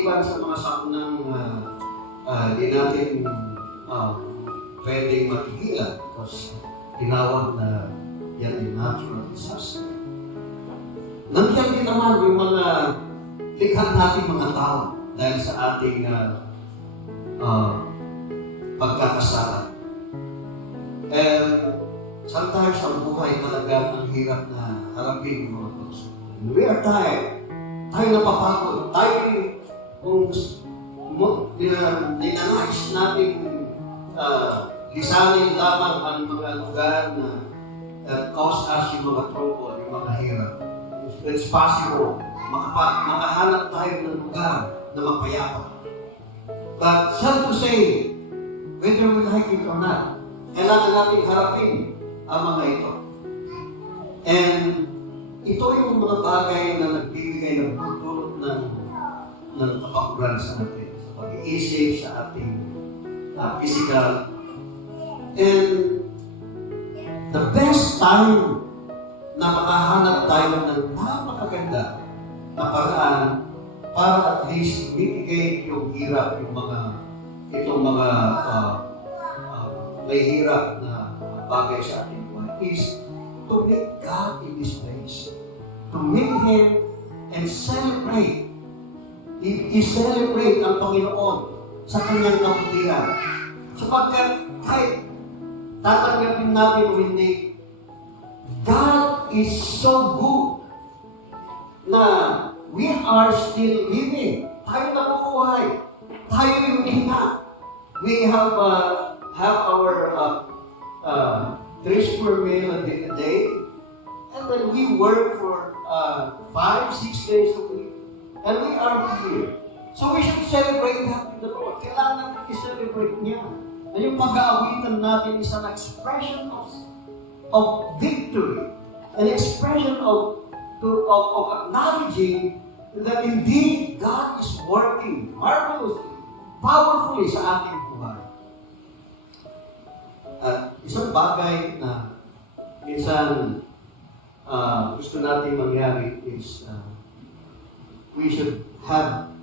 maliban sa mga sakunang di natin pwedeng matigilan because tinawag na yan ay natural disaster. Nandiyan din naman yung mga likha nating mga tao dahil sa ating pagkakasala. And sometimes ang buhay talaga ang hirap na harapin mga Diyos. We are tired. Tayo napapagod. Tayo kung ninanais natin lisanin lamang ang mga lugar na cause us yung mga trouble, yung mga hirap. It's possible. Makahanap tayo ng lugar na mapayapa. But sad to say, whether we like it or not, kailangan natin harapin ang mga ito. And ito yung mga bagay na nagbibigay ng pagdulot ng kapakuran sa atin, sa pag-iisip, sa ating physical. And the best time na makahanap tayo ng napakaganda na paraan para at least mitigate yung hirap, yung itong mga may hirap na bagay sa ating buhay is to make God in this place. To meet Him and celebrate. I-celebrate ang Panginoon sa Kanyang kabutihan. Sapagkat kahit tatanggapin natin o hindi, God is so good na we are still living. Tayo nabubuhay. Tayo yung ina. We have our 3 square meal a day, and then we work for 5-6 days a week, and we are here. So we should celebrate that with the Lord. Kailangan natin i-celebrate niya. Na yung pag-aawitan natin is an expression of victory, an expression of acknowledging that indeed God is working marvelously, powerfully sa ating buhay. At isang bagay na minsan gusto natin mangyari is we should have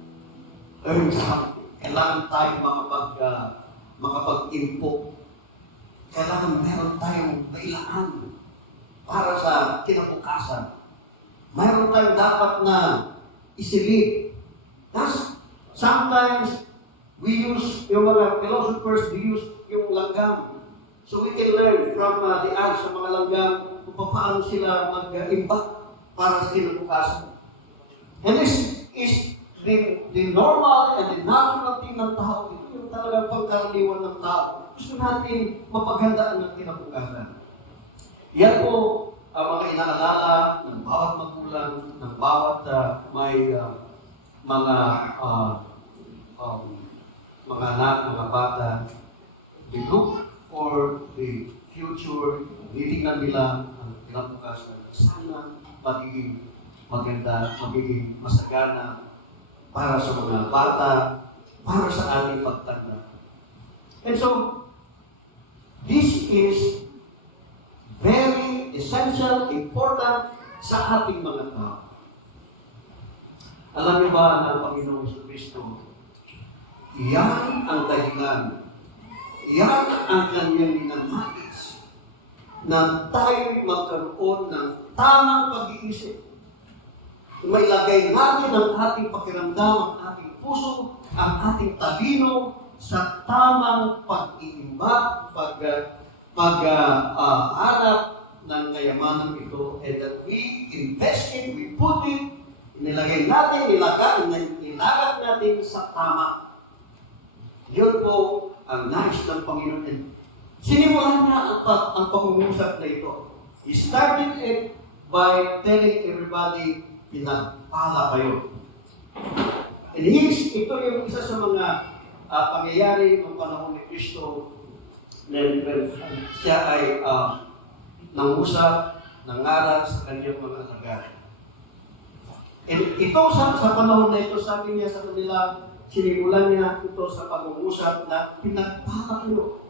earned something. Kailangan tayo makapag-impok. Kailangan meron tayong kailangan para sa kinabukasan. Mayroon tayong dapat na isilip. Sometimes we use, yung mga philosophers, we use yung langgam. So we can learn from the ants sa mga langgam kung paano sila mag-imbak para sa kinabukasan. And this is the normal and the natural thing ng tao. Ito yung talagang pagkaraniwan ng tao. Gusto natin mapaghandaan ng kinabukasan. Yan po ang mga inaalala ng bawat magulang, ng bawat may mga anak, mga bata. They look for the future, titignan nila ang kinabukasan. Sana magiging maganda, magiging masagana para sa mga bata, para sa ating pagtanda. And so, this is very essential, important sa ating mga tao. Alam niyo ba na ang Panginoong Jesucristo, yan ang dahilan, yan ang kanyang ninanais na tayo'y magkaroon ng tamang pag-iisip. Mailagay natin ang ating pakiramdam, ang ating puso, ang ating talino sa tamang pag-iimbak, pag-hanap ng kayamanan ito, and that we invest it, we put it, inilagay natin, ilagat natin sa tama. Yun po ang nais ng Panginoon. And sinimulan niya ang pangungusap na ito. He started it by telling everybody, pinagpala kayo. And ito yung isa sa mga pangyayari ng panahon ni Kristo na siya ay nangusap, nangaral sa kanyang mga alagad. And ito sa panahon na ito, sabi niya sa kanila, sinimulan niya ito sa pag-uusap na pinagpala kayo.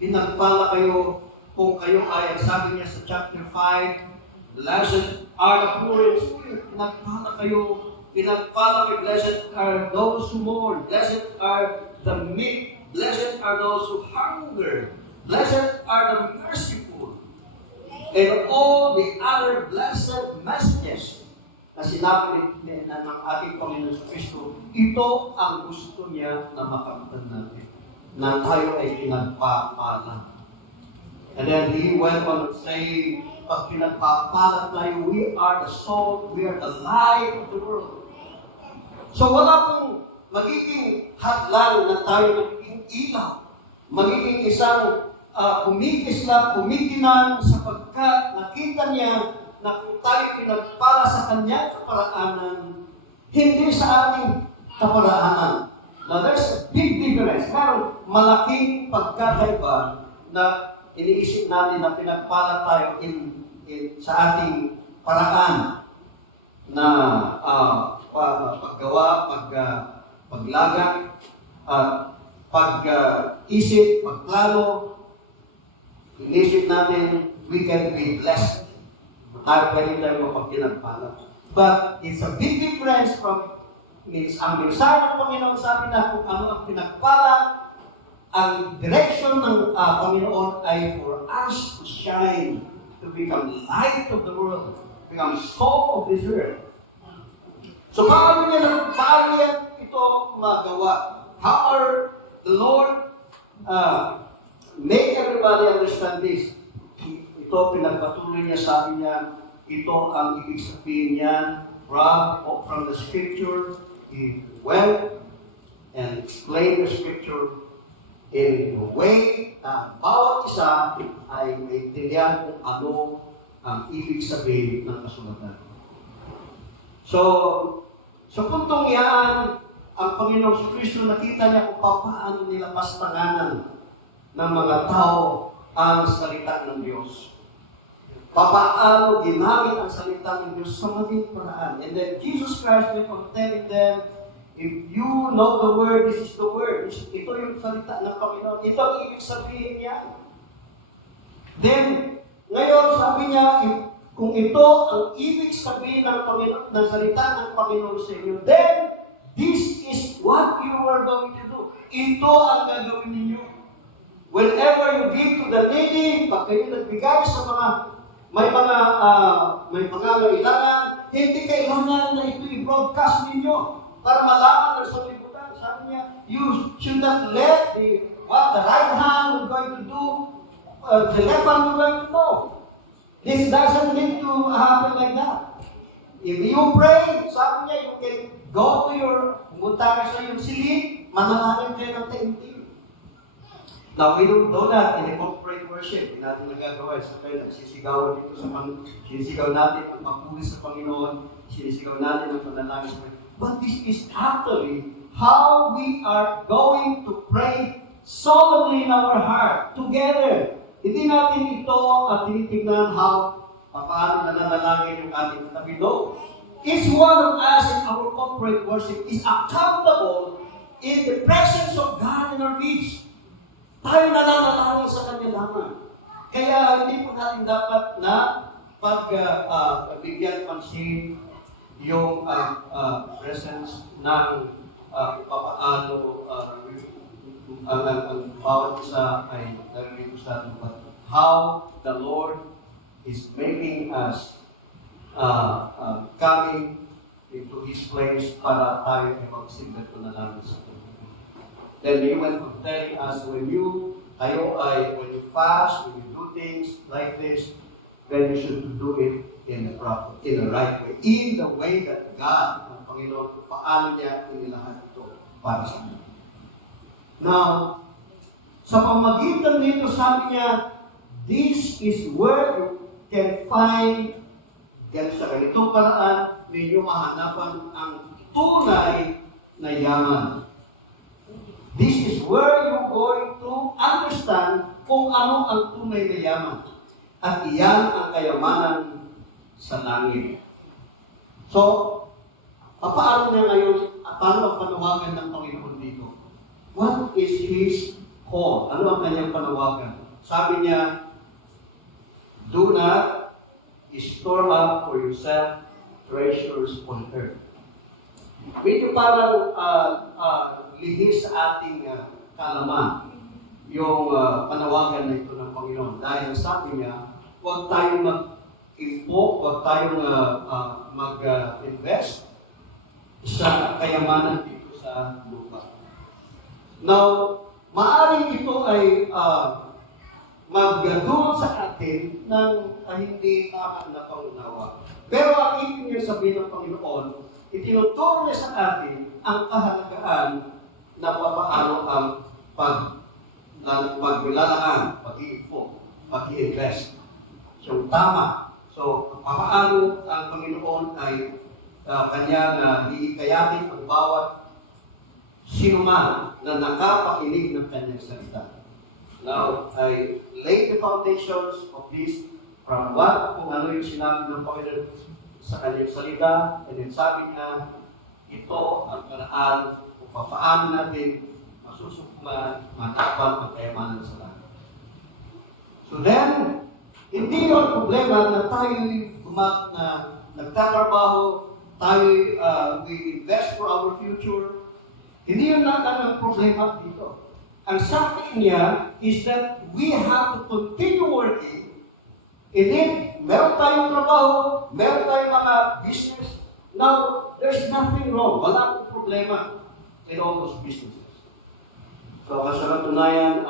Pinagpala kayo kung kayo ay, sabi niya sa chapter 5, Blessed are the poor in spirit. Pinagpala kayo pinagpala kay blessed are those who mourn, blessed are the meek, blessed are those who hunger, blessed are the merciful, and all the other blessed messages na sinabi ng ating Panginoon sa Kristo, ito ang gusto niya na makamtan natin, na tayo ay pinagpapala. And then he went on to say, pag pinagpapala tayo, we are the salt, we are the light of the world. So wala pong magiging hadlang na tayo magiging ilaw, magiging isang kumitinan sapagkat nakita niya na kung tayo pinagpala sa kanyang kaparaanan, hindi sa ating kaparaanan. Now there's a big difference. Merong malaking pagkakaiba na iniisip natin na pinagpala tayo sa ating paraan na paggawa, paglagak, pag-isip, pagplano. Inisip natin, we can be blessed. Tayo pwede tayo mapagkinagpala. But it's a big difference from ang mensahe ng Panginoon sabi na kung ano ang pinagpala, ang direction ng Panginoon ay for us to shine, to become light of the world, become salt of this earth. So paano yan ito magawa? How are the Lord make everybody understand this? Ito pinagpatuloy niya, sabi niya, ito ang ibig sabihin niya from the scripture. He went and explained the scripture in a way na bawat isa ay maintindihan kung ano ang ibig sabihin ng kasulatan. So, sa puntong yan, ang Panginoong sa Kristo nakita niya kung paano nila pastanganan ng mga tao ang salita ng Diyos. Paano ginamit ang salita ng Diyos sa maging paraan. And then Jesus Christ went on telling them, if you know the Word, this is the Word. Ito yung salita ng Panginoon. Ito ang ibig sabihin niya. Then, ngayon sabi niya, kung ito ang ibig sabihin ng Panginoon, ng salita ng Panginoon sa inyo, then, this is what you are going to do. Ito ang gagawin ninyo. Whenever you give to the needy, pag kayo nagbigay sa mga may pangangailangan, hindi kailangan na ito i-broadcast ninyo para malaman ng sanlibutan. Sabi niya, you should not let what the right hand is going to do, the left hand is going to do. This doesn't need to happen like that. If you pray, sabi niya, you can go to pumunta sa iyong silid, manalangin kayo ng taimtim. Now, we don't know that in a corporate worship. Hindi natin nagagawa. So, tayo nagsisigawan dito sa sinisigaw natin ang papuri sa Panginoon. Sinisigaw natin ang panalangin sa Panginoon. But this is actually how we are going to pray solemnly in our heart, together. Hindi natin ito at tinitignan paano nananalangin yung ating katabi. No. Each one of us in our corporate worship is accountable in the presence of God in our midst. Tayo nananalangin sa Kanya lamang. Kaya hindi po natin dapat na pagbigyan pansin yung presence ng papaano ang bawat isa ay narito sa atin. But how the Lord is making us coming into His place para tayo ay magsiglat ko na lang sa Kanya. Then He went on telling us, when you fast, when you do things like this, then you should do it in the right way. In the way that God, ang Panginoon, paano niya inilahat ito para sa atin. Now, sa pamagitan nito, sabi niya, this is where you can find, sa ganitong paraan, ninyo mahanapan ang tunay na yaman. This is where you're going to understand kung ano ang tunay na yaman. At iyan ang kayamanan sa langit. So, paano na ngayon, paano ang panawagan ng Panginoon dito? What is His call? Ano ang kanyang panawagan? Sabi niya, do not store up for yourself treasures on earth. medyo parang lihis sa ating kalaman yung panawagan na ito ng Panginoon. Dahil sabi niya, huwag tayong mag-impok, huwag tayong mag-invest sa kayamanan dito sa lupa. Now, maaaring ito ay magdulot sa atin ng hindi tama na pangunawa. Pero ang ibig niya sabihin ng Panginoon, itinuturo niya sa atin ang kahalagaan na papaano ang paglalaan, pag-i-info, pag-i-invest. So, tama. So, papaano ang Panginoon ay kanyang hihikayatin ang bawat sinuman na nakapakinig ng kanyang salita. Now, I laid the foundations of this from kung ano yung sinabi ng Panginoon sa kanyang salita, and then sabi niya, ito ang paraan kung paano natin masusukman, matapan ang kayamanan sa langit. So then, hindi yung problema na tayo nagtatrabaho, tayo we invest for our future. Hindi yun lang ang problema dito. Ang sabi niya is that we have to continue working. And then, meron tayong trabaho, meron tayong mga business. Now, there's nothing wrong. Wala akong problema in all those businesses. So, sa katunayan,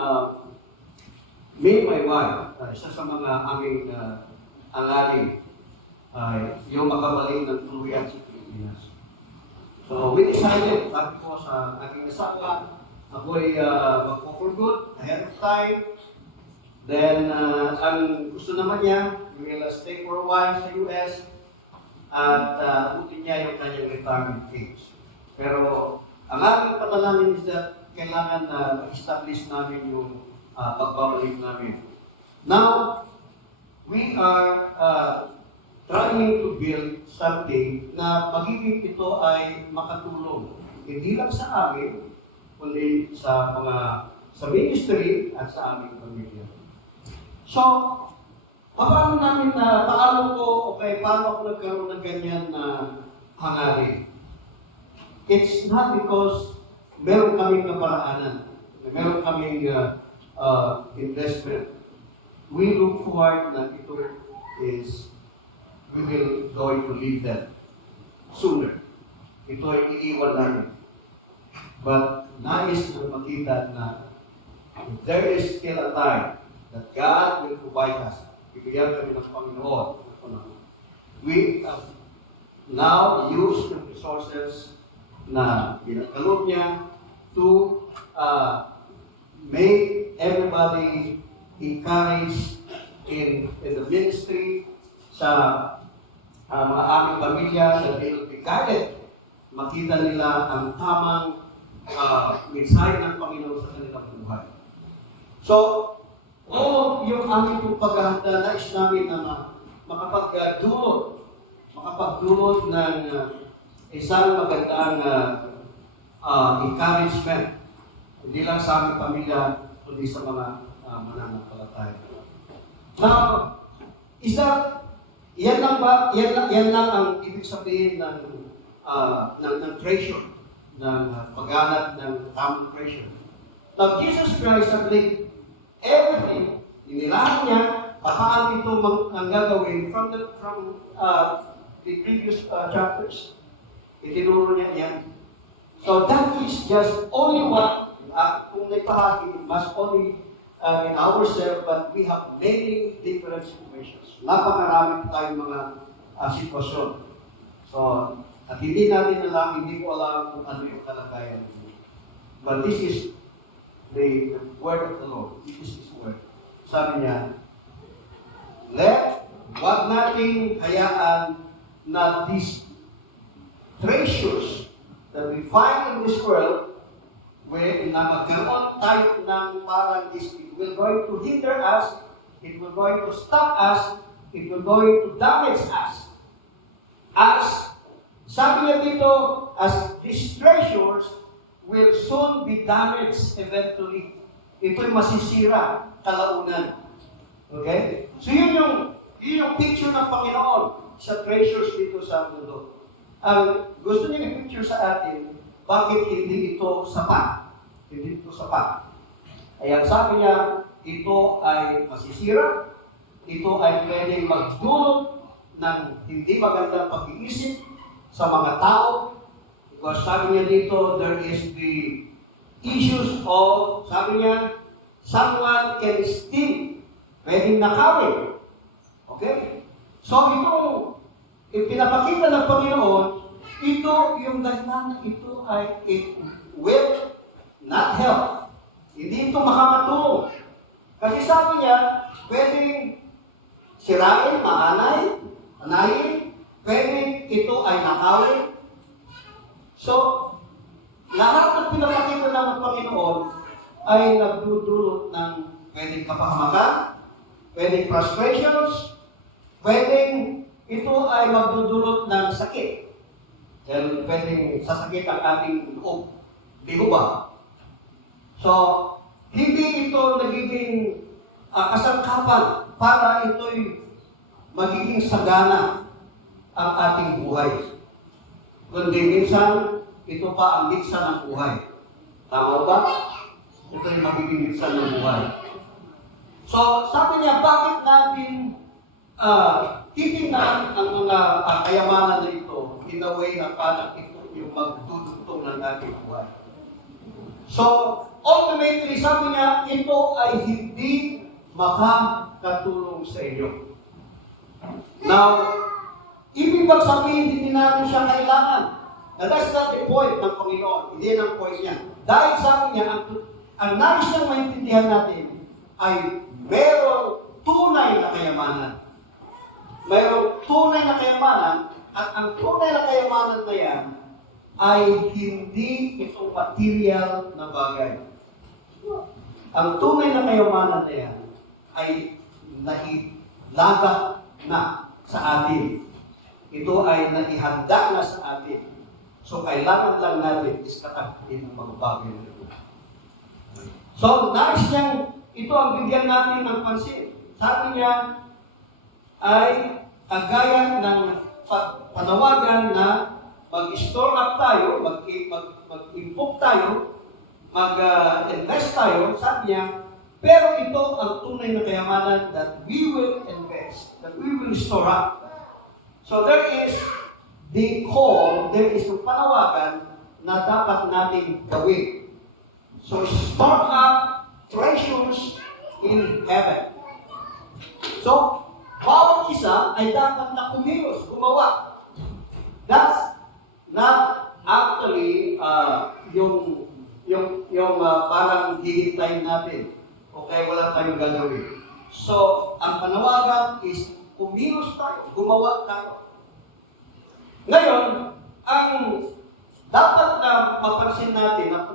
me and my wife, isa sa mga aming angaling, yung makabaling ng tuluyan sa Pilipinas. So, we decided, sabi ko sa aking asawa, ako'y mag-for good ahead of time. Then, ang gusto naman niya, we will stay for a while sa US at abutin niya yung kanyang retirement age. Pero, ang aming patalangin is that kailangan na establish namin yung pagbabalik namin. Now, we are trying to build something na magiging ito ay makatulong. Hindi lang sa amin, kundi sa ministry at sa aming pamilya. So, paano ako nagkaroon ng ganyan na hangarin? It's not because meron kaming kaparaanan, meron kaming investment. We look forward na ito is we will going to leave them sooner. Ito ay iiwan namin. But nais na makita na there is still a time that God will provide us. Bibigyan kami ng Panginoon. We now use the resources na pinagkaloob niya to make everybody encouraged in the ministry sa mga aming pamilya that they will be guided. Makita nila ang tamang mensahe ng Panginoon sa kanilang buhay. So, yung aming paghahanda, nais namin na makapagdulot ng isang magandang encouragement. Hindi lang sa aming pamilya, kundi sa mga mananampalataya. Now, yan lang ang ibig sabihin ng treasure, ng paghanap ng tamang treasure. Now, Jesus Christ had laid everything, inilahan niya, paano ito ang gagawin from the previous chapters. Itinuro niya yan. So that is just only what, kung naipahagi, it must only in ourselves, but we have many different situations. Napakarami tayong mga sitwasyon. So, at hindi ko alam kung ano yung kalagayan. But this is the word of the Lord. This is His word. Sabi niya, wag nating hayaan na these treasures that we find in this world, where na magkaroon tayo ng parang this, it will going to hinder us, it will going to stop us, it will going to damage us. As sabi niya dito, as these treasures will soon be damaged eventually. Ito'y masisira kalaunan. Okay? So yun yung picture ng Panginoon sa treasures dito sa mundo. ang gusto niya i-picture sa atin, bakit hindi ito sapat? Hindi ito sapat. Ayan, sabi niya, ito ay masisira, ito ay pwedeng magdulot ng hindi magandang pag-iisip sa mga tao. Because sabi niya dito, there is the issues of, sabi niya, someone can steal, pwedeng nakawin. Okay? So itong ipinapakita ng Panginoon, ito yung dahilan na ito ay it will not help. Hindi ito makamatulong. Kasi sabi niya, pwedeng sirain, anayin, pwedeng ito ay nakawin. So, lahat ng pinapakita ng Panginoon ay nagdudulot ng pwedeng kapahamakan, pwedeng frustrations, pwedeng ito ay magdudulot ng sakit. Dahil pwedeng sasakit ang ating loob. Di ko ba? So, hindi ito nagiging kasangkapan para ito'y magiging sagana ang ating buhay. Kundi minsan, ito pa ang litsa ng buhay. Tama ba? Ito'y magiging litsa ng buhay. So, sabi niya, bakit natin titingnan ang mga kayamanan na ito in a way na parang ito yung magdudugtong ng ating buhay. So, ultimately, sabi niya, ito ay hindi makakatulong sa inyo. Now, ibig bang sabihin, hindi natin siya kailangan? Now, that's not the point ng Panginoon. Hindi yan ang point niya. Dahil sabi niya, ang nais niyang maintindihan natin ay merong tunay na kayamanan. Mayroong tunay na kayamanan, at ang tunay na kayamanan na yan ay hindi itong material na bagay. Ang tunay na kayamanan na yan ay nailagak na sa atin. Ito ay naihanda na sa atin. So, kailangan lang natin iskatakin ang mga bagay na ito. So, nais niyang ito ang bigyan natin ng pansin. Sabi niya, ay kagaya ng panawagan na mag-store up tayo, mag-impok tayo, mag-invest tayo, sabi niya, pero ito ang tunay na kayamanan that we will invest, that we will store up. So there is the call, there is the panawagan na dapat nating gawin. So store up treasures in heaven. So, bawat isa ay dapat na kumilos, gumawa. That's not actually yung parang hihintayin natin. Okay, wala tayong gagawin. So, ang panawagan is kumilos tayo, gumawa tayo. Ngayon, ang dapat na mapansin natin ang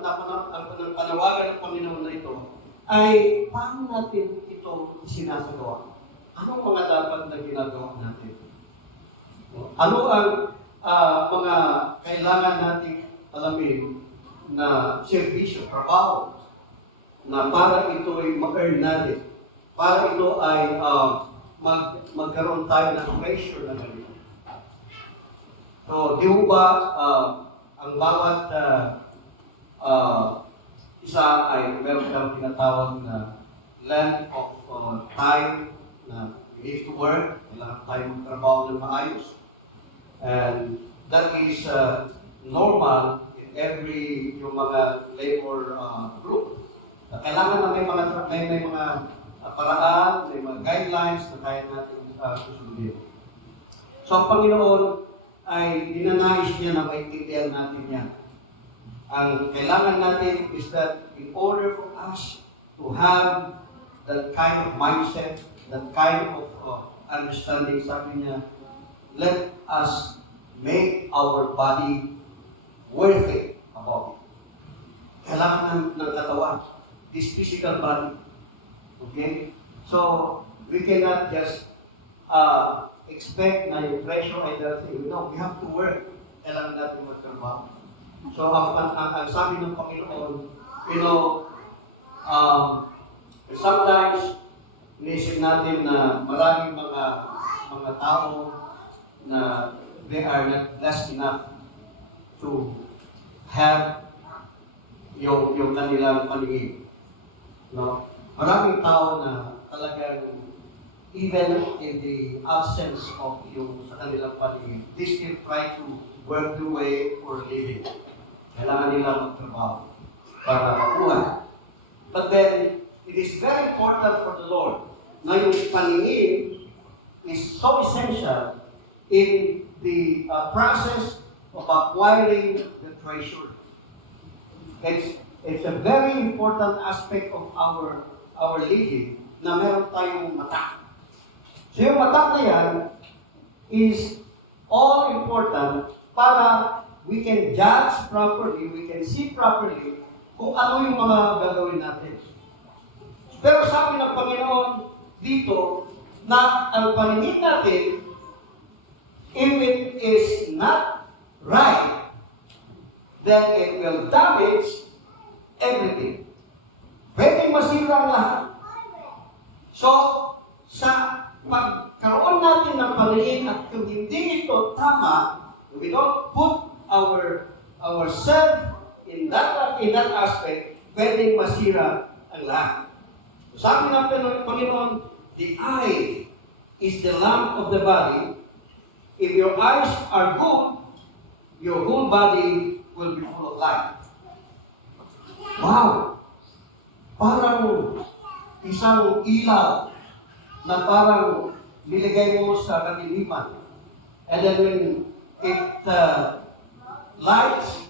panawagan ng Panginoon na ito ay paano natin ito sinasagawa. Anong mga dapat na ginagawa natin? Ano ang mga kailangan natin alamin na servisyo, trabaho, na para ito ay ma-earn natin, para ito ay magkaroon tayo ng pressure na ganito. So, di ba ang bawat isa ay meron kang tinatawag na length of time na we need to work, kailangan tayo magtrabaho ng maayos. And that is normal in every yung mga labor group. Kailangan na may mga paraan, may mga guidelines na kaya natin susundin. So ang Panginoon ay dinanais niya na maintindihan natin yan. Ang kailangan natin is that in order for us to have that kind of mindset, that kind of understanding, sabi niya, let us make our body worth it about it. Kailangan ng katawan, this physical body. Okay? So, we cannot just expect na yung pressure ay darating. No, we have to work. Kailangan natin magtrabaho. So, ang sabi ng Panginoon, sometimes, inisip natin na maraming mga tao na they are not blessed enough to have yung kanilang paningin. No? Maraming tao na talagang even in the absence of yung sa kanilang paningin, they still try to work their way for living. Kailangan nila magtrabaho para mabuhay. But then, it is very important for the Lord na yung paningin is so essential in the process of acquiring the treasure. It's a very important aspect of our living na meron tayong mata. So yung mata na yan is all important para we can judge properly, we can see properly kung ano yung mga gagawin natin. Pero sabi ng Panginoon dito na ang paningin natin, if it is not right, then it will damage everything. Pwedeng masira ang lahat. So, sa pagkaroon natin ng paningin at kung hindi ito tama, we don't put ourselves in that aspect, pwedeng masira ang lahat. So, sabi ng Panginoon, the eye is the lamp of the body. If your eyes are good, your whole body will be full of light. Wow! Parang isang ilaw na parang nilagay mo sa kadiliman. And then when it lights,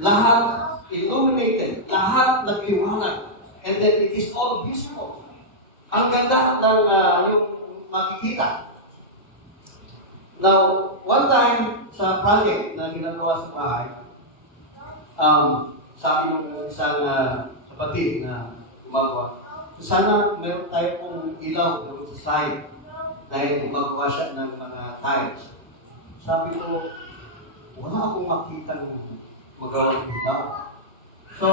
lahat illuminated, lahat nagliwanag. And then it is all visible. Ang ganda ng yung makikita. Now, one time sa project na ginagawa sa bahay, sabi ng isang kapatid na gumagawa, sana meron tayo pong ilaw doon sa side dahil gumagawa siya ng mga tiles. Sabi ko, wala akong makita ng magawang ilaw. So,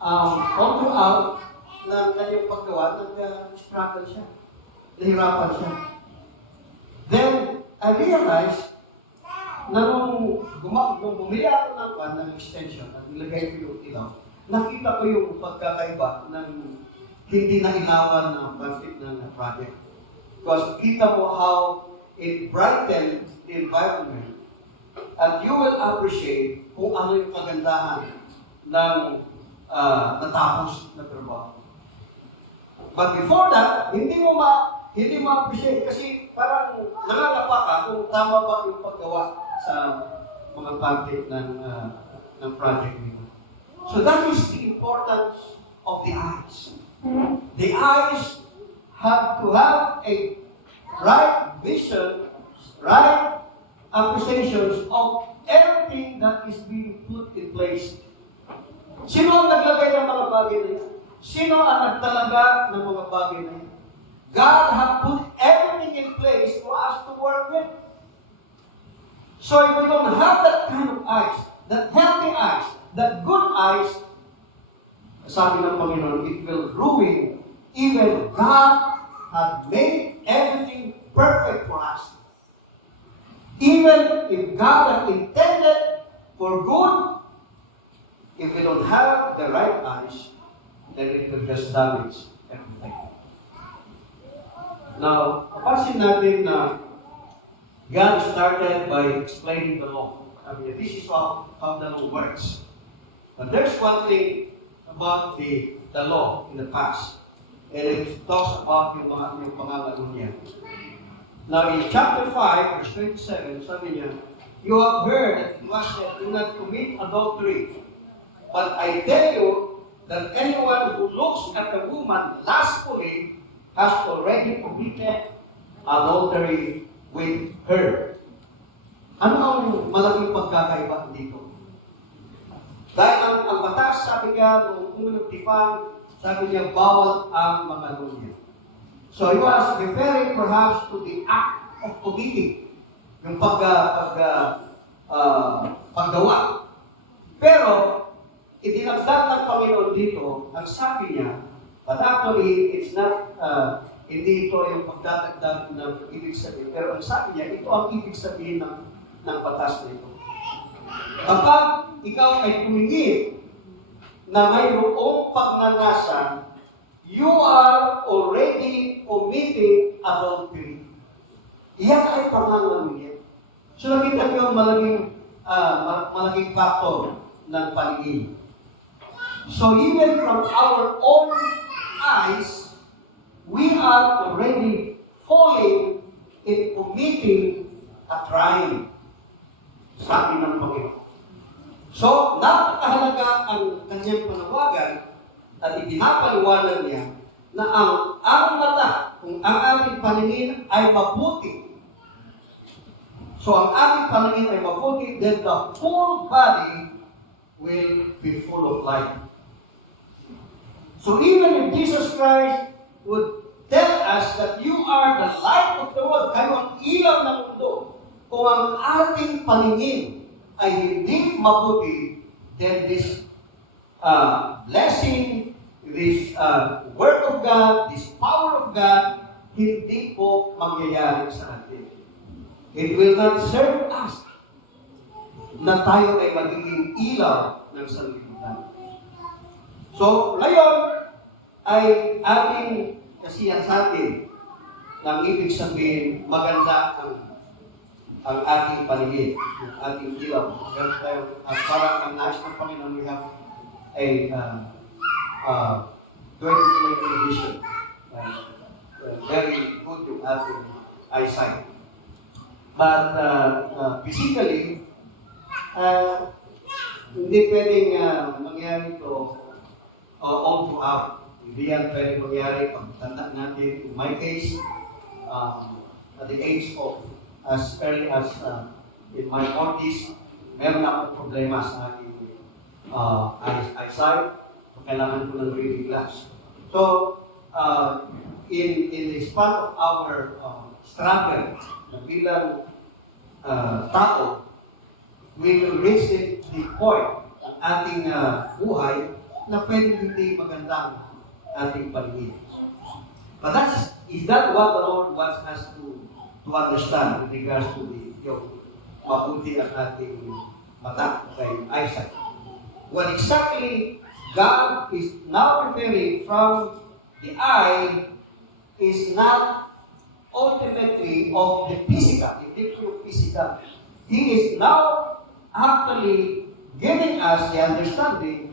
all throughout ng kanyang paggawa, nag-struggle siya. Nahirapan siya. Then, I realized na nung bumili ako ng extension at nilagay ko yung ilaw, nakita ko yung pagkakaiba ng hindi na ilawan ng budget ng project. Because kita mo how it brightened the environment and you will appreciate kung ano yung kagandahan ng natapos na trabaho. But before that, hindi mo ma-appreciate kasi parang nangangapa ka kung tama ba yung paggawa sa mga budget ng project nito. So that is the importance of the eyes. The eyes have to have a right vision, right appreciations of everything that is being put in place. Sino ang naglagay ng mga bagay na yan? Sino ang nagtalaga ng mga bagay na yan? God has put everything in place for us to work with. So if we don't have that kind of eyes, that healthy eyes, that good eyes, sabi ng Panginoon, it will ruin even God had made everything perfect for us. Even if God had intended for good, if we don't have the right eyes, then it will just damage everything. Now, kapansin natin na God started by explaining the law. I mean, this is how the law works. But there's one thing about the law in the past. And it talks about yung mga niya. Now, in chapter 5, verse 27, sabi niya, you have heard that it was said, do not commit adultery. But I tell you that anyone who looks at a woman lustfully has already committed adultery with her. Ano ang malaking pagkakaiba dito? Dahil ang batas, sabi niya, noong unang tipan, sabi niya, bawal ang mga lunya. So he was referring perhaps to the act of committing, yung paggawa. Pero, idinagdag ng Panginoon dito, ang sabi niya, but actually, it's not hindi ito yung pagdadagdag ng ibig sabihin. Pero ang sabi niya, ito ang ibig sabihin ng batas na ito. Kapag ikaw ay tumingin na mayroong pagnanasa, you are already committing adultery. Iyan ay pangangaluyan. So nakita niyo ang malaking factor ng paningin. So even from our own eyes, we are already falling in committing a crime. Sabi ng Panginoon. So, napakahalaga ang kanyang panawagan at ipinapaliwanag niya na ang mata, kung ang ating paningin ay mabuti. So, ang ating paningin ay mabuti, then the whole body will be full of light. So, even if Jesus Christ would tell us that you are the light of the world, kayo ang ilaw ng mundo, kung ang ating paningin ay hindi mabuti, then this blessing, this word of God, this power of God, hindi po mangyayari sa atin. It will not serve us na tayo ay magiging ilaw ng sanlibutan. So, ngayon ay ating kasiyan sa atin ng ibig sabihin maganda ang ating paningin, ang ating ilaw. Meron tayong, parang ang nais ng Panginoon, we have a 20/20 vision. Very good yung ating eyesight. But physically, hindi pwedeng mangyari ito all throughout. Hindi yan pwedeng mangyari pag tanda natin. In my case, at the age of as early as in my 40s, meron akong problema sa aking eyesight. So, kailangan ko ng reading glass. So, in the span of our struggle na bilang tao, we will reach the point ng ating buhay na pwede hindi magandang ating paningin. But is that what the Lord wants us to understand with regards to yung mabuti ang ating mata, kay eyesight? What exactly God is now referring from the eye is not ultimately of the physical, hindi po yung physical. He is now actually giving us the understanding,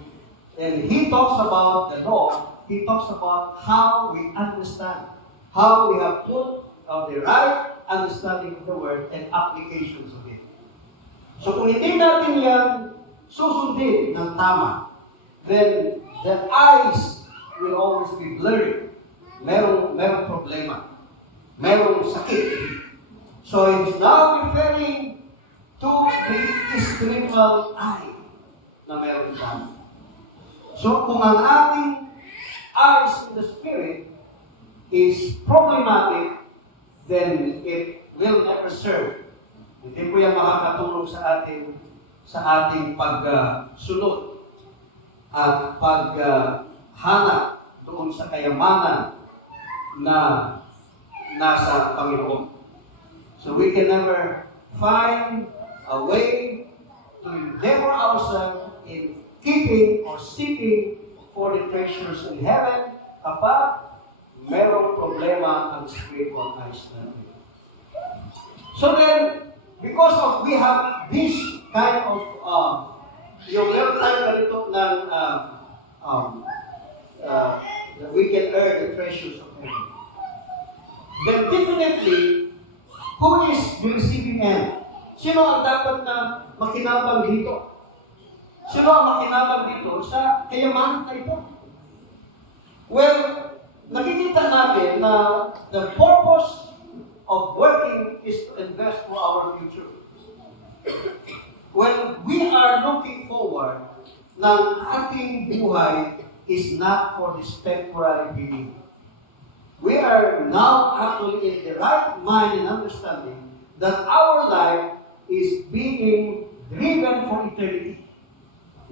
and He talks about the law, He talks about how we understand, how we have put the right understanding of the word and applications of it. So kung hindi natin yan susundin ng tama, then the eyes will always be blurry. Merong problema. Merong sakit. So it's now referring to the spiritual eye na meron tayo. So kung ang ating eyes in the spirit is problematic, then it will never serve. Hindi po yan makakatulong sa ating pagsunod at paghanap doon sa kayamanan na nasa Panginoon. So we can never find a way to endeavor ourselves in keeping or seeking for the treasures in heaven kapag merong problema ang spiritual eyes natin. So then, because of we have this kind of yung meron tayo ganito ng that we can earn the treasures of heaven, then definitely, who is the receiving end? Sino ang dapat na makinabang dito? Sino ang makinabang dito sa kayamanan na ito? Well, nakikita natin na the purpose of working is to invest for our future. When we are looking forward, ng ating buhay is not for this temporary being. We are now actually in the right mind and understanding that our life is being driven for eternity.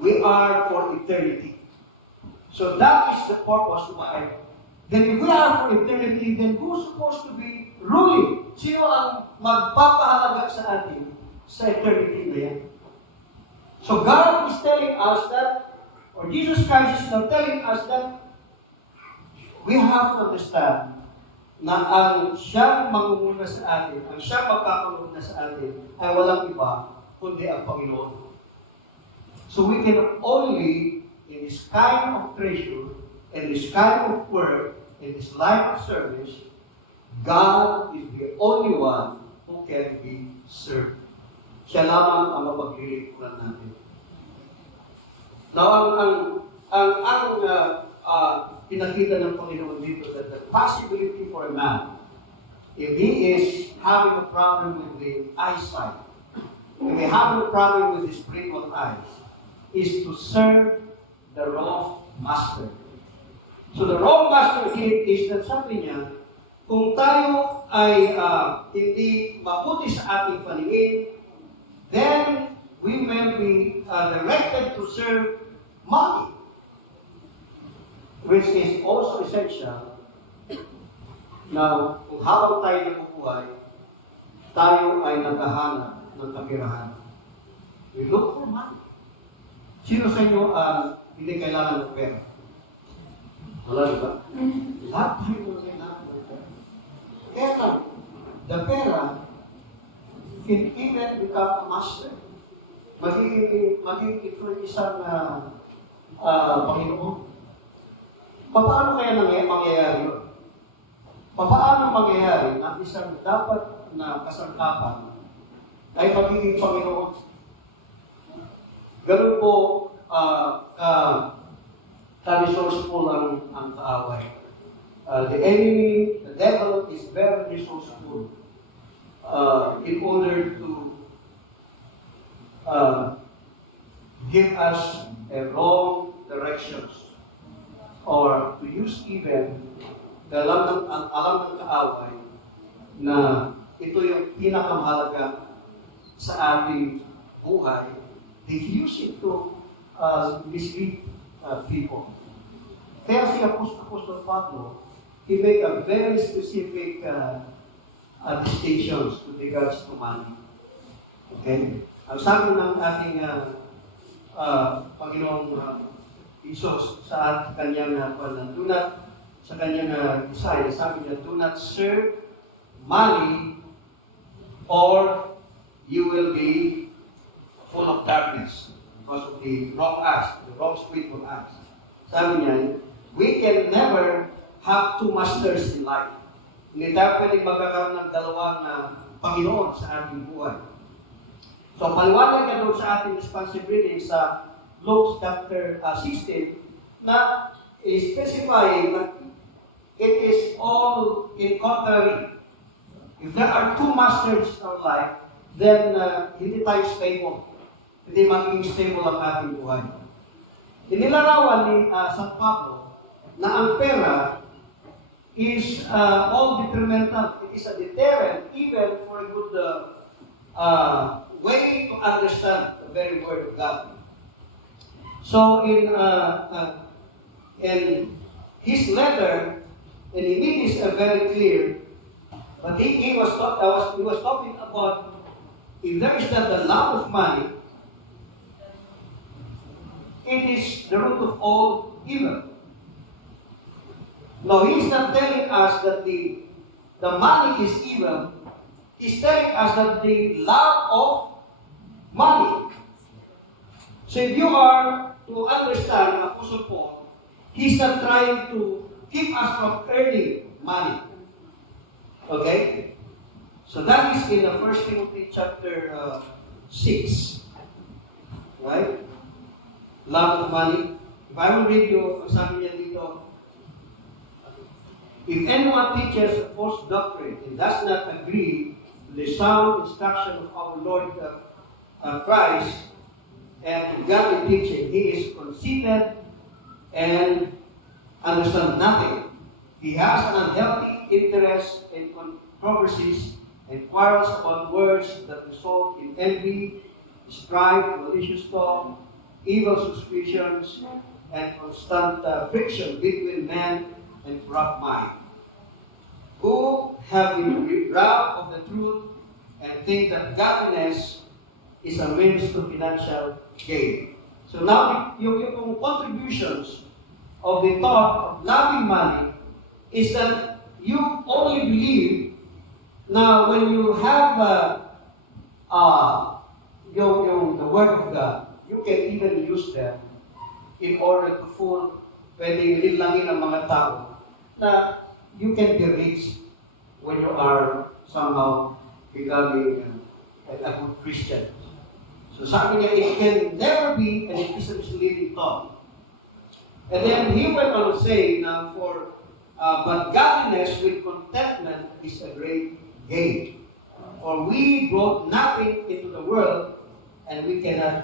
We are for eternity. So that is the purpose why then if we are for eternity, then who's supposed to be ruling? Sino ang magpapahalaga sa atin sa eternity na yan? So God is telling us that, or Jesus Christ is now telling us that we have to understand na ang siyang mangunguna sa atin, ang siyang magkakaroon sa atin, ay walang iba kundi ang Panginoon. So we can only, in this kind of treasure, in this kind of work, in this life of service, God is the only one who can be served. Siya lamang ang mapaglilingkuran natin. Now, pinakita ng Panginoon dito that the possibility for a man, if he is having a problem with the eyesight, if he having a problem with his spiritual eyes, is to serve the wrong master. So the wrong master here is that sabi niya, kung tayo ay hindi mabuti sa ating paningin, then we may be directed to serve money, which is also essential. Now, kung habang tayo nabubuhay, tayo ay naghahanap ng kapirahan. We look for money. Sino sa inyo hindi kailangan ng pera? Wala, di ba? Lahat tayo kailangan ng pera. Kaya lang, the pera can even become a master. Magiging ito isang Panginoon. Paano kaya mangyayari yun? Paano mangyayari na isang dapat na kasangkapan ay magiging Panginoon? Ganun po ka-resourceful ang kaaway. The enemy, the devil is very resourceful in order to give us a wrong directions or to use even alam ng kaaway na ito yung pinakamahalaga sa ating buhay. They use it to mislead people. Kaya si Apostol Pablo, he made a very specific distinctions with regards to money. Okay? Ang sabi ng ating Panginoong Isos sa kanyang sa kanyang design, sabi niya, do not serve money or you will be full of darkness because of the wrong acts, the wrong spiritual acts. Sabi niya, we can never have two masters in life. Hindi tayo pwedeng magkakaroon ng dalawang Panginoon sa ating buhay. So, paliwanag niya doon sa ating responsibility sa Luke chapter 16 na specifying that it is all in contrary. If there are two masters in our life, then hindi tayo stable. Hindi magiging stable ang ating buhay. Inilarawan ni San Pablo na ang pera is all detrimental. It is a deterrent even for a good way to understand the very word of God. So in his letter, and he made this very clear, but he was talking about if there is not the love of money, it is the root of all evil. Now, he's not telling us that the money is evil. He's telling us that the love of money. So if you are to understand Apostle Paul, he's not trying to keep us from earning money. Okay? So that is in the 1 Timothy chapter 6. Right? Love of money. If I will read you, sabi niya dito, if anyone teaches a false doctrine and does not agree to the sound instruction of our Lord Christ and godly teaching, he is conceited and understands nothing. He has an unhealthy interest in controversies and quarrels about words that result in envy, strife, malicious talk, evil suspicions, and constant friction between men and corrupt mind, who have been robbed of the truth and think that godliness is a means to financial gain. So now, yung contributions of the thought of loving money is that you only believe na when you have the Word of God, you can even use them in order to pwedeng linlangin ang mga tao na you can be rich when you are somehow becoming a good Christian. So sabi niya, it can never be an misleading thought. And then he went on to say na but godliness with contentment is a great gain. For we brought nothing into the world, and we cannot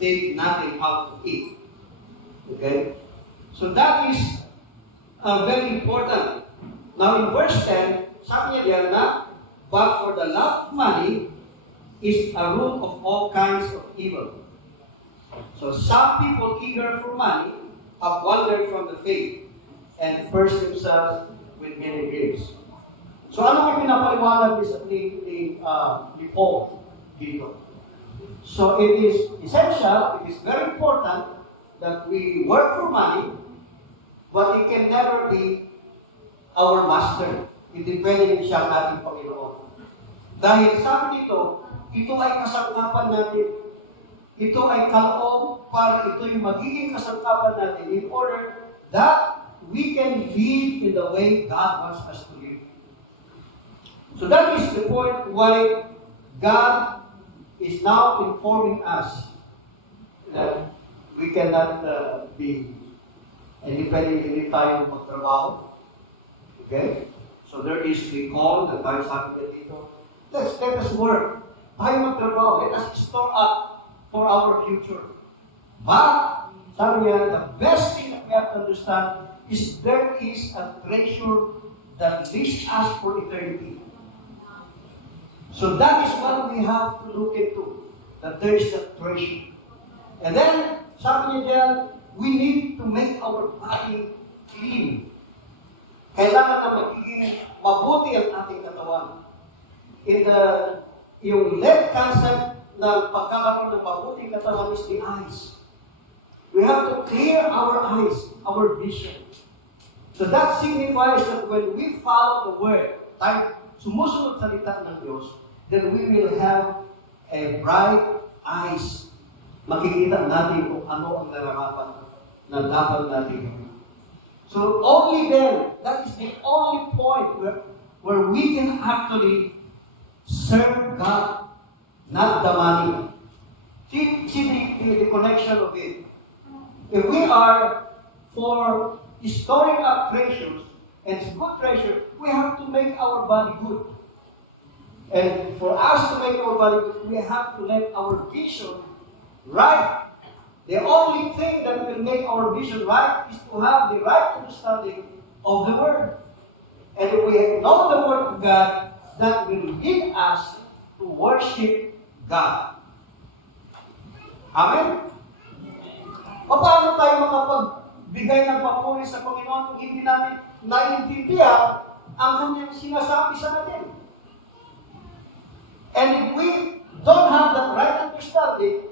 take nothing out of it. Okay? So that is very important. Now in verse 10, sabi niya diyan na, but for the love of money is a root of all kinds of evil. So some people eager for money have wandered from the faith and burst themselves with many griefs. So ano ang pinapaliwanag ni Paul dito? So it is essential, it is very important that we work for money, but it can never be our master. Hindi pwedeng siya ating Panginoon. Dahil sabi dito, ito ay kasangkapan natin. Ito ay kaloob para ito yung magiging kasangkapan natin in order that we can live in the way God wants us to live. So that is the point why God is now informing us that we cannot be hindi tayo magtrabaho. Okay? So there is the call that tayo sabi ka dito. Let us work. Tayo magtrabaho. Let us store up for our future. But, sabi niya, the best thing that we have to understand is there is a treasure that leads us for eternity. So that is what we have to look into. That there is that treasure. And then, sabi niya diyan, we need to make our body clean. Kailangan na magiging mabuti ang ating katawan. Yung left concept ng pagkakaroon ng mabuting katawan is the eyes. We have to clear our eyes, our vision. So that signifies that when we follow the Word, tayo sumusunod sa salita ng Diyos, then we will have a bright eyes. Makikita natin kung ano ang nararapat na dapat natin gawin. So only then, that is the only point where we can actually serve God, not the money. See the connection of it. If we are for storing up treasures, and it's good treasure, we have to make our body good. And for us to make our body good, we have to let our vision right. The only thing that will make our vision right is to have the right understanding of the Word. And if we know the Word of God, that will lead us to worship God. Amen? Paano tayo makapagbigay ng papuri sa Panginoon kung hindi namin naiintindihan ang kanyang sinasabi sa atin? And if we don't have that right understanding,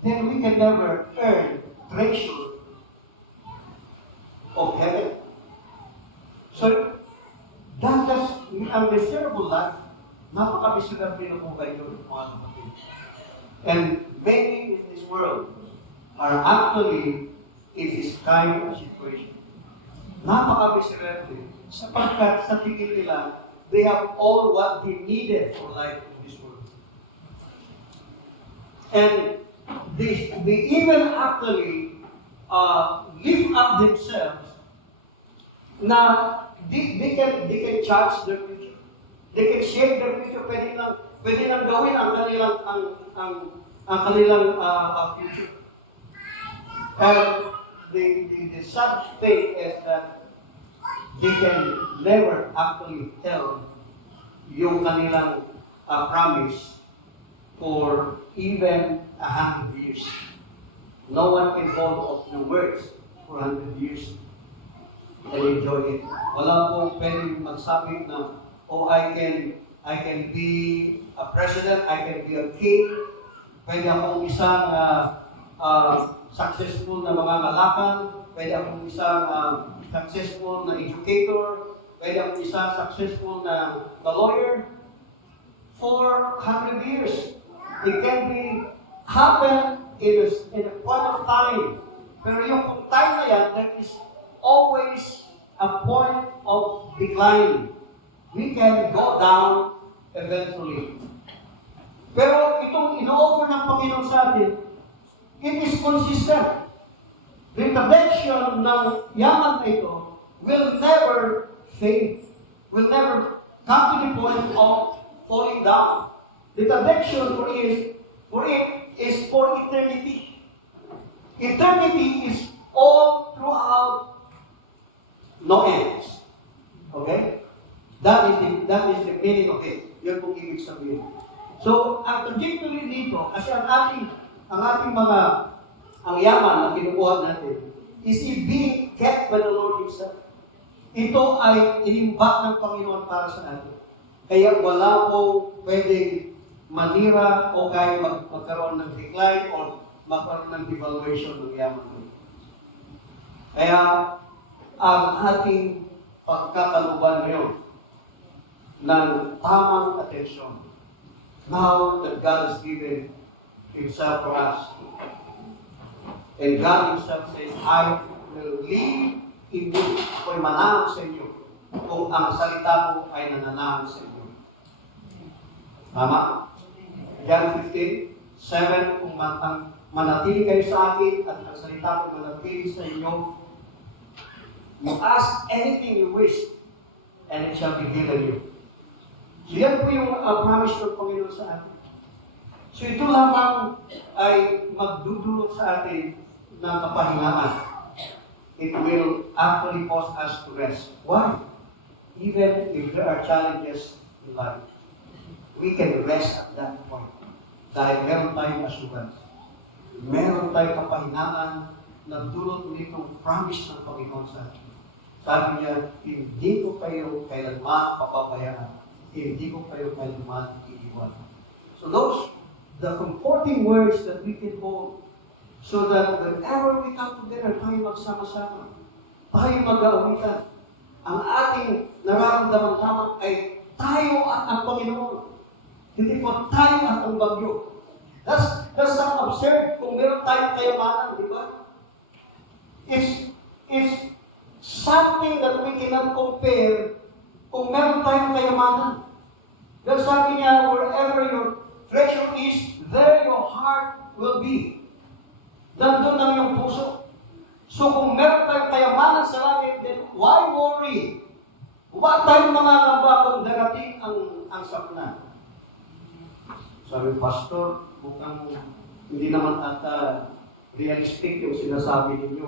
then we can never earn treasure of heaven. So, that's ang miserable life, napaka-miserable na po kayo, mga kapatid. And many in this world are actually in this kind of situation. Napaka-miserable sapagkat sa tingin nila, they have all what they needed for life in this world. And they even actually lift up themselves na they can charge their future. They can shape their future. Pwede lang gawin ang kanilang future. And the sad thing is that they can never actually tell yung kanilang promise for even 100 years. No one can hold of the words for 100 years. and enjoy it. Wala pong pwedeng magsabi na, oh, I can be a president, I can be a king, pwede akong isang successful na mga ngalakan, pwede akong isang successful na educator, pwede akong isang successful na lawyer. For 100 years, it can be happen in a point of time. Pero yung time na yan, there is always a point of decline. We can go down eventually. Pero itong ino-offer ng Panginoon sa atin, it is consistent. The intervention ng yaman na ito will never fade, will never come to the point of falling down. The intervention for it is for eternity. Eternity is all throughout, no ends. Okay? That is the meaning of it. Yun pong ibig sabihin. So, ang trajectory dito, kasi ang yaman na kinukuha natin, is it being kept by the Lord Himself. Ito ay inimbak ng Panginoon para sa atin. Kaya wala po pwedeng manira o kaya magkaroon ng decline o magkaroon ng devaluation ng yaman. Kaya ang ating pagkakaluban ngayon ng tamang atensyon, now that God has given Himself for us, and God Himself says, I will live in you, ako'y manahang sa inyo, kung ang salita ko ay nananahang sa inyo. Tama? John 15:7, kung manatili kayo sa akin at ang salita ko manatili sa inyo, you ask anything you wish, and it shall be given you. So yan po yung promise ng Panginoon sa atin. So ito lamang ay magdudulot sa atin ng kapahingaan. It will actually cause us to rest. Why? Even if there are challenges in life, we can rest at that point. Dahil meron tayong assurance. Meron tayong kapahingaan na dulot nitong promise ng Panginoon sa atin. Sabi niya, hindi ko kayo kailanman papabayaan. Hindi ko kayo kailanman iiwan. So the comforting words that we can hold, so that whenever we come together, tayo magsama-sama, tayo mag-aawitan. Ang ating nararamdaman lamang ay tayo at ang Panginoon. Hindi po tayo at ang bagyo. That's not absurd kung meron tayong kayamanan, di ba? It's something that we cannot compare kung meron tayong kayamanan. Dahil sabi niya, wherever your treasure is, there your heart will be. Nandun ang iyong puso. So kung meron tayong kayamanan sa langit, then why worry? Huwag tayong mga ngamba kung darating ang sakuna. Sabi, Pastor, mukhang hindi naman ata realistic yung sinasabi ninyo.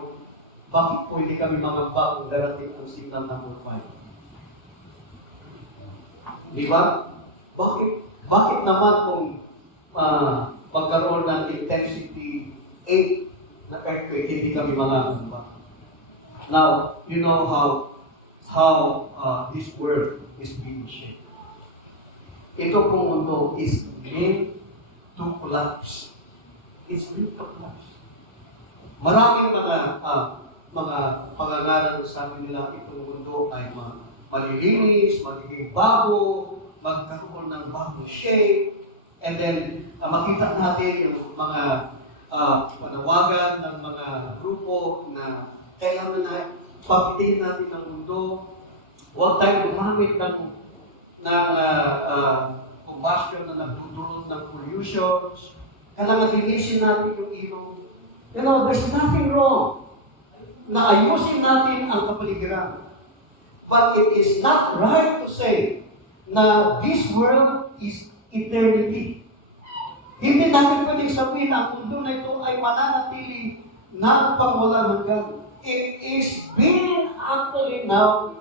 Bakit po hindi kami mangamba kung darating ang signal number 5? Di ba? Bakit naman kung pagkaroon ng intensity 8 na earthquake, hindi kami mangangamba? Now, you know how this world is being shaped. Ito pong mundo is meant to collapse. It's meant to collapse. Maraming mga pangangaral sabi nila, itong mundo ay malilinis, magiging bago, magkaroon ng bagong shape, and then makita natin yung mga panawagan ng mga grupo na kailangan na papitin natin ang mundo. Huwag tayong gumamit ng combustion na nagdudulot ng pollutions. Kailangan linisin natin yung ilong. You know, there's nothing wrong na ayusin natin ang kapaligiran. But it is not right to say na this world is eternity. Hindi natin pwedeng sabihin na ang mundo na ito ay mananatili na pangwalang hanggan. It is being actually now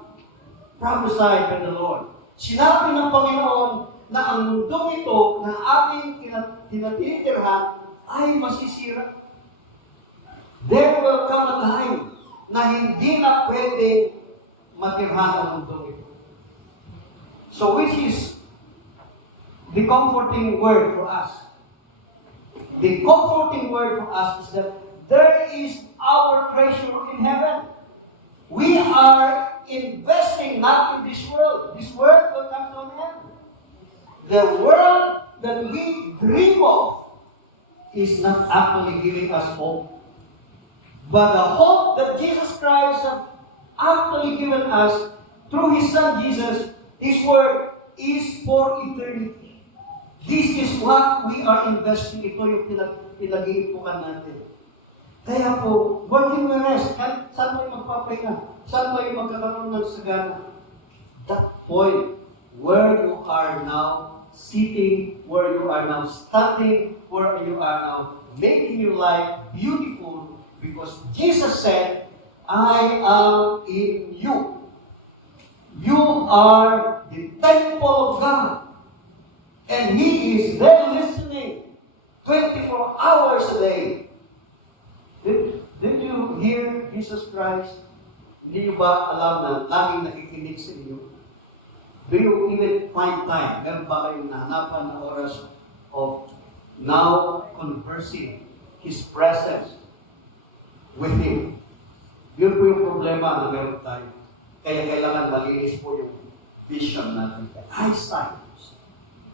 prophesied by the Lord. Sinabi ng Panginoon na ang mundong ito na ating tinatinitirhan ay masisira. There will come a time na hindi na pwedeng matirhan ang mundo ito. So which is the comforting word for us? The comforting word for us is that there is our treasure in heaven. We are investing not in this world. This world will come to an end. The world that we dream of is not actually giving us hope. But the hope that Jesus Christ has actually given us through His Son Jesus, His Word is for eternity. This is what we are investing. Ito yung pinag-iipukan natin. Kaya po, what can we rest? Saan tayo magpapahinga? Saan tayo magkakaroon ng sagana? That point where you are now sitting, where you are now standing, where you are now making your life beautiful, because Jesus said, I am in you. You are the temple of God. And He is there listening 24 hours a day. Did you hear Jesus Christ? Hindi nyo ba alam na laging nakikinig sa inyo? Do you even find time? Meron ba kayong nahanapan na oras of now conversing His presence with Him? Yun po yung problema na meron tayo. Kaya kailangan malinis po yung vision natin. Eyesight.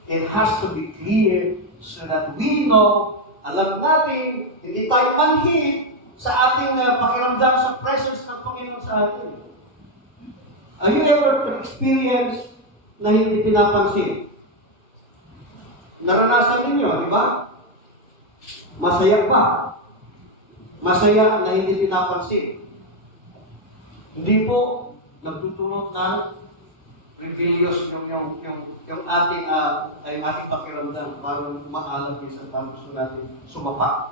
It has to be clear so that we know, alam natin, hindi tayo manhid sa ating pakiramdam sa presence ng Panginoon sa atin. Have you ever experienced na hindi pinapansin? Naranasan ninyo, di ba? Masaya pa. Masaya na hindi pinapansin. Hindi po nagtutulot ng rebellious yung ating pakiramdam para maalam sa gusto natin sumapa.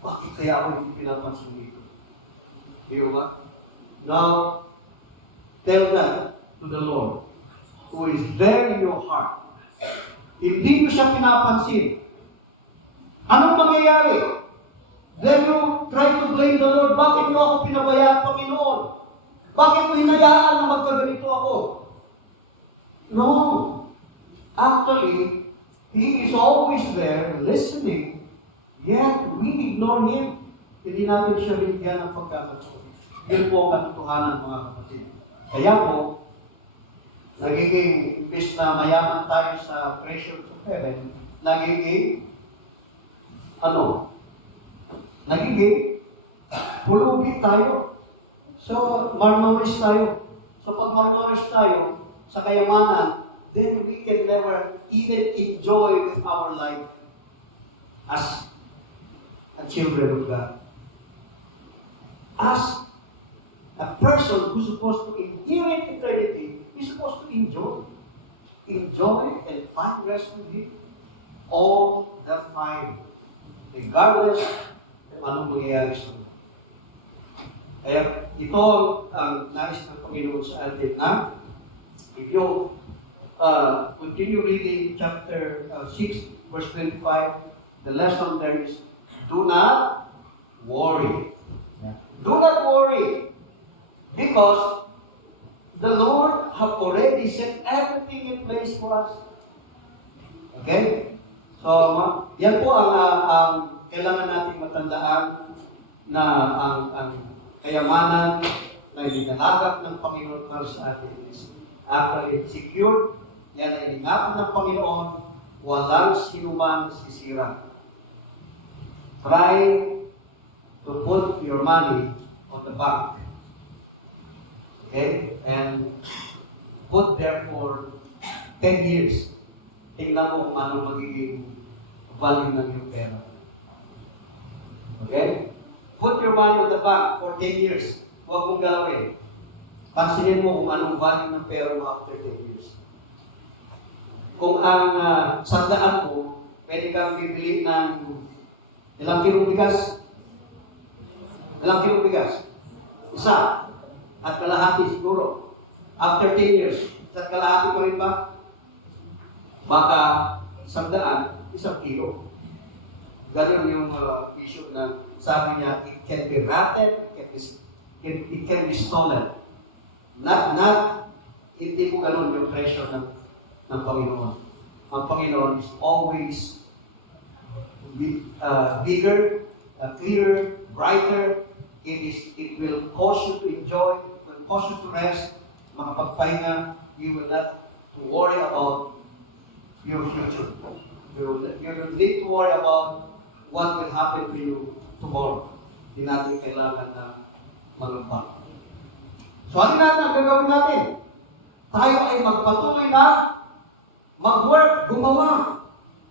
Bakit kaya ako hindi pinapansin dito? Di ba? Now, tell that to the Lord who is there in your heart. Hindi mo siya pinapansin. Anong mangyayari? Then you try to blame the Lord. Bakit mo ako pinabayaan, Panginoon? Bakit mo hinayaan na magkaganito ako? No. Actually, He is always there, listening, yet we ignore Him. Hindi natin siya binigyan ng pagkakataon. Yun po ang katotohanan, mga kapatid. Kaya po, nagiging, imbes na mayaman tayo sa treasures of heaven, nagiging pulubi tayo. So, marnoris tayo. So, pag marnoris tayo sa kayamanan, then we can never even enjoy with our life as a children of God. As a person who's supposed to inherit eternity, is supposed to enjoy. Enjoy and find rest with Him all the time. Regardless kung anong mangyayari sa mundo. Kaya ito ang nais ng Panginoon sa atin na if you continue reading chapter 6, verse 25, the lesson there is, do not worry. Do not worry. Because the Lord have already set everything in place for us. Okay? So, yan po ang kailangan natin matandaan na ang kayamanan na ininalagak ng Panginoon para sa atin is actually secured. Yan ay ingatan ng Panginoon, walang sinuman sisira. Try to put your money on the bank. Okay? And put there for 10 years. Tingnan mo kung ano magiging value ng iyong pera. Okay? Put your money on the bank for 10 years. Huwag mong galawin. Pansinin mo kung anong value ng pera mo after 10 years. Kung ang sandaan mo, pwede kang bibili ng ilang kilong bigas? Ilang kilong bigas? Isa. At kalahati siguro. After 10 years, at kalahati pa rin ba? Baka sandaan, 1 kilo. Ganun yung issue na sabi niya, it can be rotted, it can be it can be stolen. Hindi po ganun yung treasure ng Panginoon. Ang Panginoon is always bigger, clearer, brighter. It will cause you to enjoy, it will cause you to rest, makapagpahinga. You will not to worry about your future. You don't need to worry about what will happen to you tomorrow. Hindi natin kailangan na malumpa. So ano natin ang gagawin natin? Tayo ay magpatuloy na mag-work, gumawa,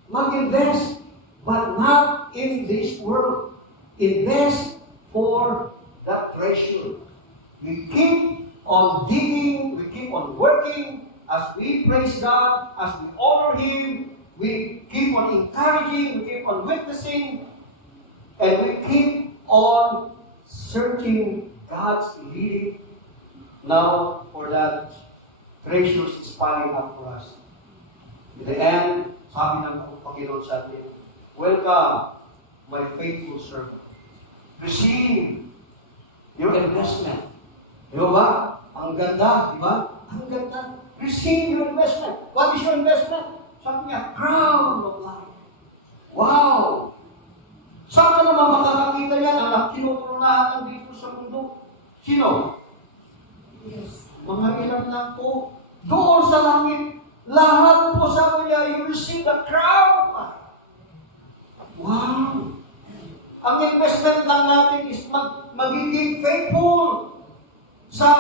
mag-invest, but not in this world. Invest for that treasure. We keep on digging, we keep on working, as we praise God, as we honor Him, we keep on encouraging, we keep on witnessing, and we keep on searching God's leading now for that treasures is piling up for us. In the end, sabi ng Panginoon sa atin, welcome, my faithful servant. Receive your investment. Di ba? Ang ganda, di ba? Ang ganda. Receive your investment. What is your investment? Sabi niya, crown of life. Wow! Saan ka naman makakakita yan ang kinukurunahan dito sa mundo? Sino? Yes. Mga ilang lang po. Doon sa langit, lahat po sabi niya, you receive the crown of life. Wow! Ang investment lang natin is magiging faithful sa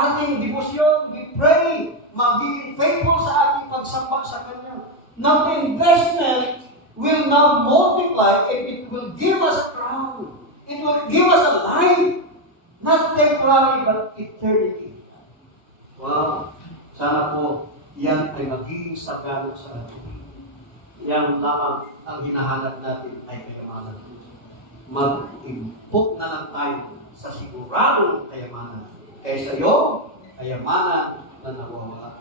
ating devotion. We pray, magiging faithful sa ating pagsamba sa Kanya. Now, the investment will now multiply and it will give us a crown. It will give us a life, not temporary but eternity. Wow! Sana po, yan ay magiging sagana sa atin. Yan lamang ang hinahanap natin ay kayamanan. Mag-impok na lang tayo sa siguradong kayamanan. Kaysa yung kayamanan na nawawala.